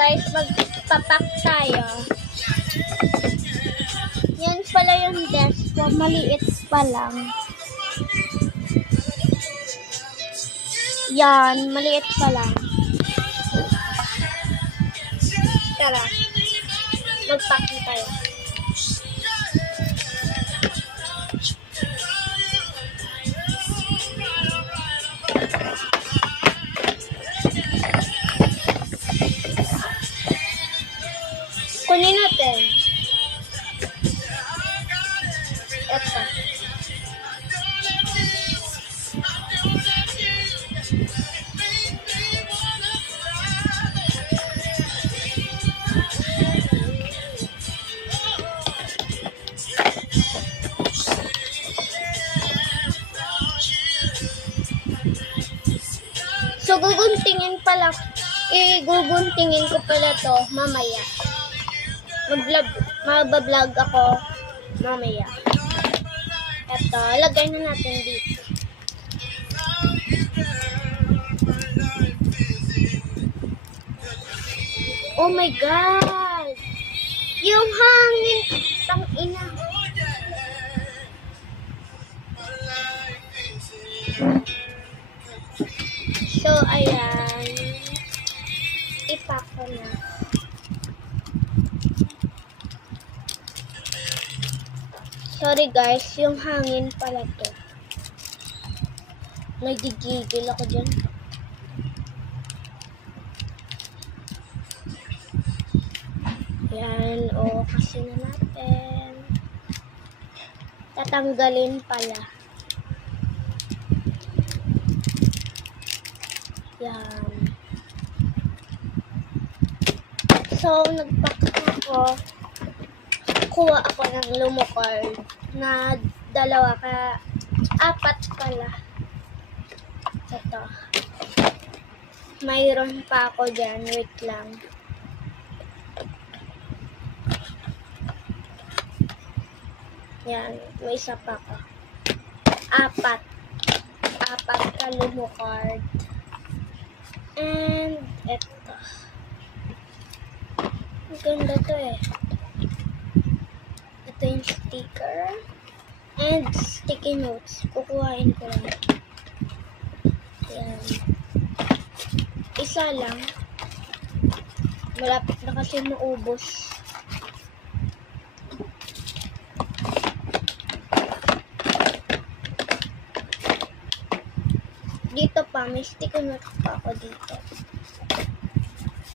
guys, magpapak tayo. Yan pala yung desk ko. Maliit pa lang. Yan, maliit pa lang. Tara. Magpack tayo. Kunin natin. Ito. So, guguntingin ko pala to mamaya. Mag-vlog ako mamaya. Ito, lagay na natin dito. Oh my God! Yung hangin, tang-ina. So, ayan. Ipak ko na. Sorry guys, yung hangin pala to. Nagigigil ako dyan. Yan, o kasi na natin. Tatanggalin pala. Yan. So, nagpack ako. Kuha ako ng lumukard na 4 pala. Ito. Mayroon pa ako dyan. Wait lang. Yan. May isa pa ako. 4 ka lumukard. And ito. Ang ganda to eh. Ito yung sticker. And sticky notes. Kukuhain ko lang. Yan. Isa lang. Malapit na kasi maubos. Dito pa. May sticky notes pa ako dito.